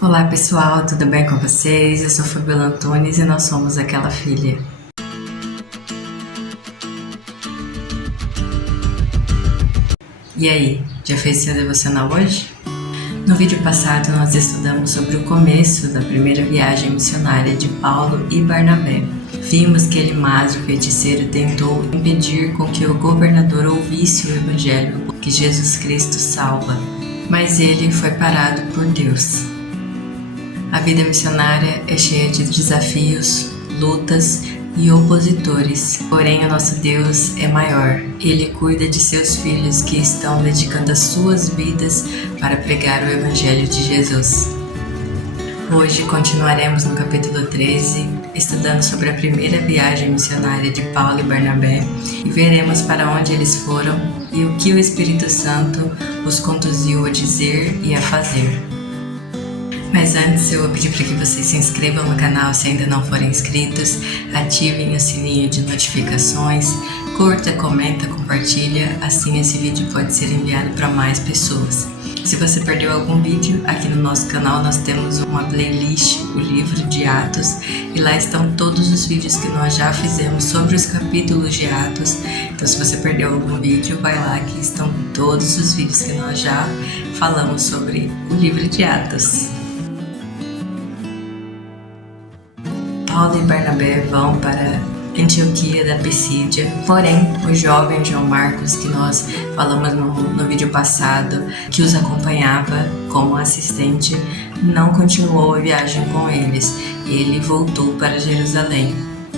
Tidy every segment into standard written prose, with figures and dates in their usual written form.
Olá pessoal, tudo bem com vocês? Eu sou Fabiola Antunes e nós somos Aquela Filha. E aí, já fez seu devocional hoje? No vídeo passado nós estudamos sobre o começo da primeira viagem missionária de Paulo e Barnabé. Vimos que Elimas, o feiticeiro, tentou impedir com que o governador ouvisse o evangelho que Jesus Cristo salva, mas ele foi parado por Deus. A vida missionária é cheia de desafios, lutas e opositores, porém o nosso Deus é maior. Ele cuida de seus filhos que estão dedicando as suas vidas para pregar o Evangelho de Jesus. Hoje continuaremos no capítulo 13, estudando sobre a primeira viagem missionária de Paulo e Barnabé e veremos para onde eles foram e o que o Espírito Santo os conduziu a dizer e a fazer. Mas antes eu vou pedir para que vocês se inscrevam no canal se ainda não forem inscritos, ativem o sininho de notificações, curta, comenta, compartilha, assim esse vídeo pode ser enviado para mais pessoas. Se você perdeu algum vídeo, aqui no nosso canal nós temos uma playlist, o livro de Atos, e lá estão todos os vídeos que nós já fizemos sobre os capítulos de Atos. Então se você perdeu algum vídeo, vai lá que estão todos os vídeos que nós já falamos sobre o livro de Atos. Paulo e Barnabé vão para Antioquia da Pisídia, porém o jovem João Marcos, que nós falamos no vídeo passado, que os acompanhava como assistente, não continuou a viagem com eles, ele voltou para Jerusalém.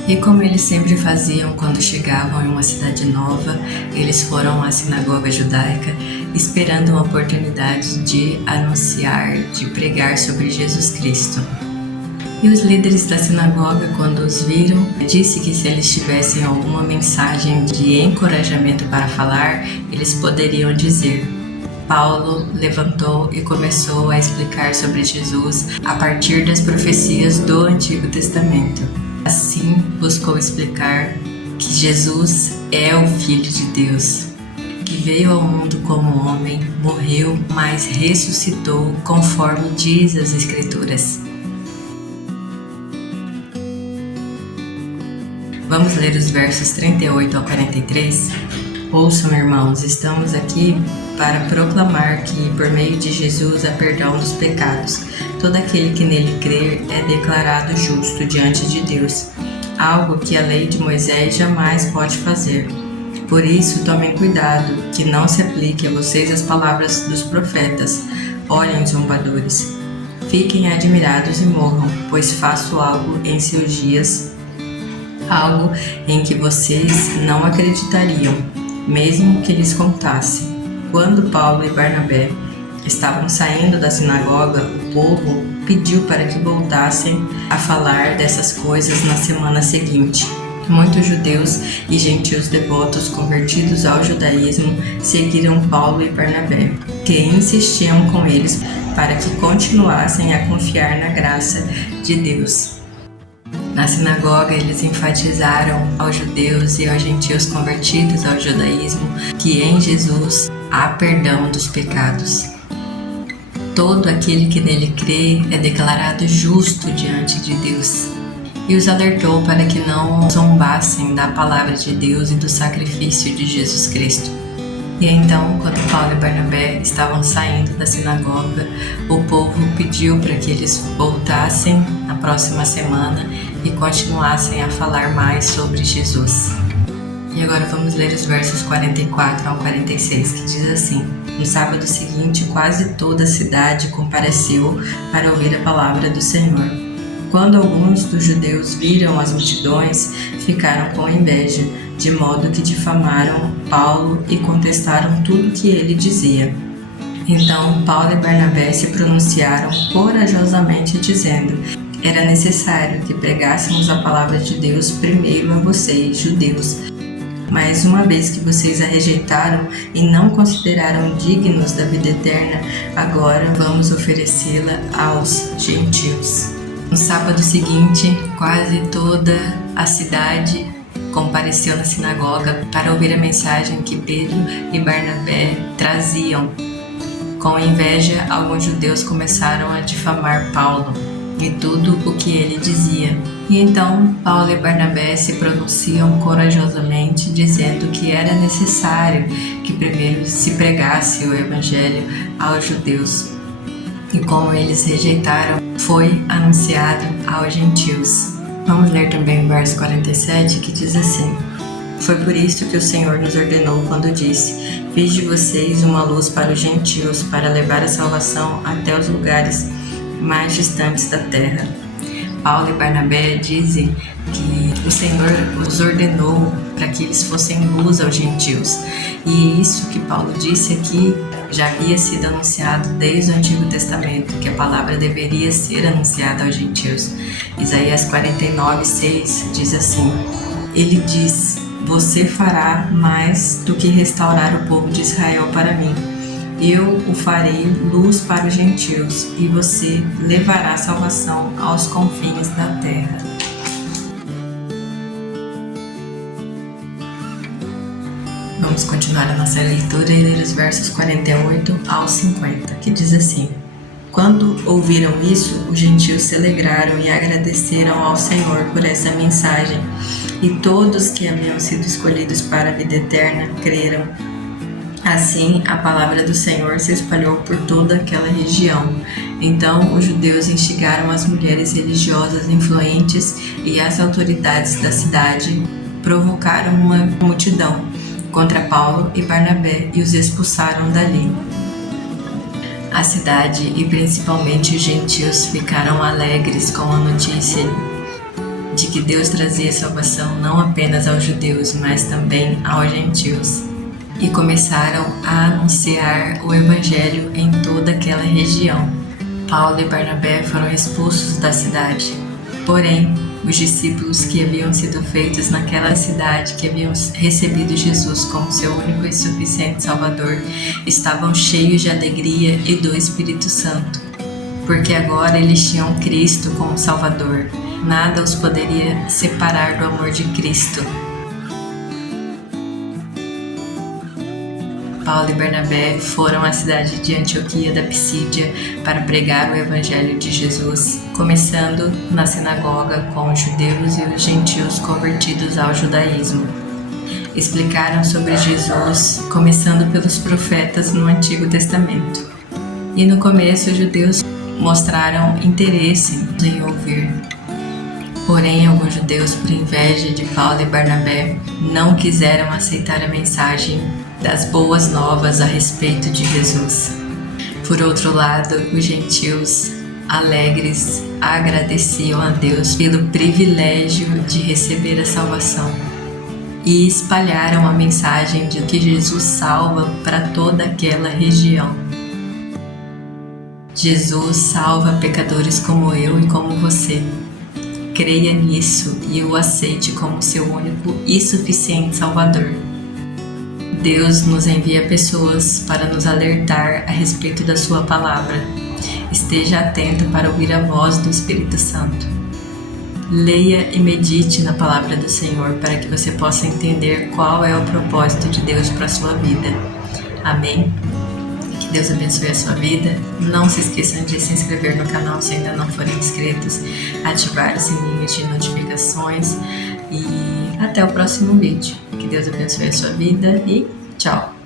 E como eles sempre faziam quando chegavam em uma cidade nova, eles foram à sinagoga judaica esperando uma oportunidade de anunciar, de pregar sobre Jesus Cristo. E os líderes da sinagoga, quando os viram, disse que se eles tivessem alguma mensagem de encorajamento para falar, eles poderiam dizer. Paulo levantou e começou a explicar sobre Jesus a partir das profecias do Antigo Testamento. Assim, buscou explicar que Jesus é o Filho de Deus, que veio ao mundo como homem, morreu, mas ressuscitou conforme diz as Escrituras. Vamos ler os versos 38 ao 43? Ouçam, irmãos, estamos aqui para proclamar que, por meio de Jesus, há perdão dos pecados. Todo aquele que nele crer é declarado justo diante de Deus, algo que a lei de Moisés jamais pode fazer. Por isso, tomem cuidado, que não se aplique a vocês as palavras dos profetas. Olhem, zombadores, fiquem admirados e morram, pois faço algo em seus dias, algo em que vocês não acreditariam, mesmo que lhes contasse. Quando Paulo e Barnabé estavam saindo da sinagoga, o povo pediu para que voltassem a falar dessas coisas na semana seguinte. Muitos judeus e gentios devotos convertidos ao judaísmo seguiram Paulo e Barnabé, que insistiam com eles para que continuassem a confiar na graça de Deus. Na sinagoga, eles enfatizaram aos judeus e aos gentios convertidos ao judaísmo que em Jesus há perdão dos pecados. Todo aquele que nele crê é declarado justo diante de Deus. E os alertou para que não zombassem da palavra de Deus e do sacrifício de Jesus Cristo. E então, quando Paulo e Barnabé estavam saindo da sinagoga, o povo pediu para que eles voltassem na próxima semana e continuassem a falar mais sobre Jesus. E agora vamos ler os versos 44 ao 46, que diz assim: No sábado seguinte, quase toda a cidade compareceu para ouvir a palavra do Senhor. Quando alguns dos judeus viram as multidões, ficaram com inveja, de modo que difamaram Paulo e contestaram tudo o que ele dizia. Então Paulo e Barnabé se pronunciaram corajosamente, dizendo: Era necessário que pregássemos a palavra de Deus primeiro a vocês, judeus. Mas uma vez que vocês a rejeitaram e não consideraram dignos da vida eterna, agora vamos oferecê-la aos gentios. No sábado seguinte, quase toda a cidade compareceu na sinagoga para ouvir a mensagem que Pedro e Barnabé traziam. Com inveja, alguns judeus começaram a difamar Paulo e tudo o que ele dizia. E então Paulo e Barnabé se pronunciam corajosamente, dizendo que era necessário que primeiro se pregasse o evangelho aos judeus. E como eles rejeitaram, foi anunciado aos gentios. Vamos ler também o verso 47, que diz assim: Foi por isso que o Senhor nos ordenou quando disse: Fiz de vocês uma luz para os gentios, para levar a salvação até os lugares mais distantes da terra. Paulo e Barnabé dizem que o Senhor os ordenou para que eles fossem luz aos gentios. E isso que Paulo disse aqui já havia sido anunciado desde o Antigo Testamento, que a palavra deveria ser anunciada aos gentios. Isaías 49:6 diz assim: Ele diz: Você fará mais do que restaurar o povo de Israel para mim. Eu o farei luz para os gentios, e você levará salvação aos confins da terra. Vamos continuar a nossa leitura e ler os versos 48 ao 50, que diz assim: Quando ouviram isso, os gentios se alegraram e agradeceram ao Senhor por essa mensagem, e todos que haviam sido escolhidos para a vida eterna creram. Assim, a palavra do Senhor se espalhou por toda aquela região. Então, os judeus instigaram as mulheres religiosas influentes e as autoridades da cidade, provocaram uma multidão contra Paulo e Barnabé e os expulsaram dali. A cidade e principalmente os gentios ficaram alegres com a notícia de que Deus trazia salvação não apenas aos judeus, mas também aos gentios. E começaram a anunciar o evangelho em toda aquela região. Paulo e Barnabé foram expulsos da cidade. Porém, os discípulos que haviam sido feitos naquela cidade, que haviam recebido Jesus como seu único e suficiente Salvador, estavam cheios de alegria e do Espírito Santo, porque agora eles tinham Cristo como Salvador. Nada os poderia separar do amor de Cristo. Paulo e Barnabé foram à cidade de Antioquia da Pisídia para pregar o Evangelho de Jesus, começando na sinagoga com os judeus e os gentios convertidos ao judaísmo. Explicaram sobre Jesus, começando pelos profetas no Antigo Testamento. E no começo os judeus mostraram interesse em ouvir. Porém, alguns judeus, por inveja de Paulo e Barnabé, não quiseram aceitar a mensagem das boas novas a respeito de Jesus. Por outro lado, os gentios, alegres, agradeciam a Deus pelo privilégio de receber a salvação e espalharam a mensagem de que Jesus salva para toda aquela região. Jesus salva pecadores como eu e como você. Creia nisso e o aceite como seu único e suficiente Salvador. Deus nos envia pessoas para nos alertar a respeito da sua palavra. Esteja atento para ouvir a voz do Espírito Santo. Leia e medite na palavra do Senhor para que você possa entender qual é o propósito de Deus para a sua vida. Amém? Que Deus abençoe a sua vida. Não se esqueçam de se inscrever no canal se ainda não forem inscritos, ativar o sininho de notificações e até o próximo vídeo. Que Deus abençoe a sua vida e tchau!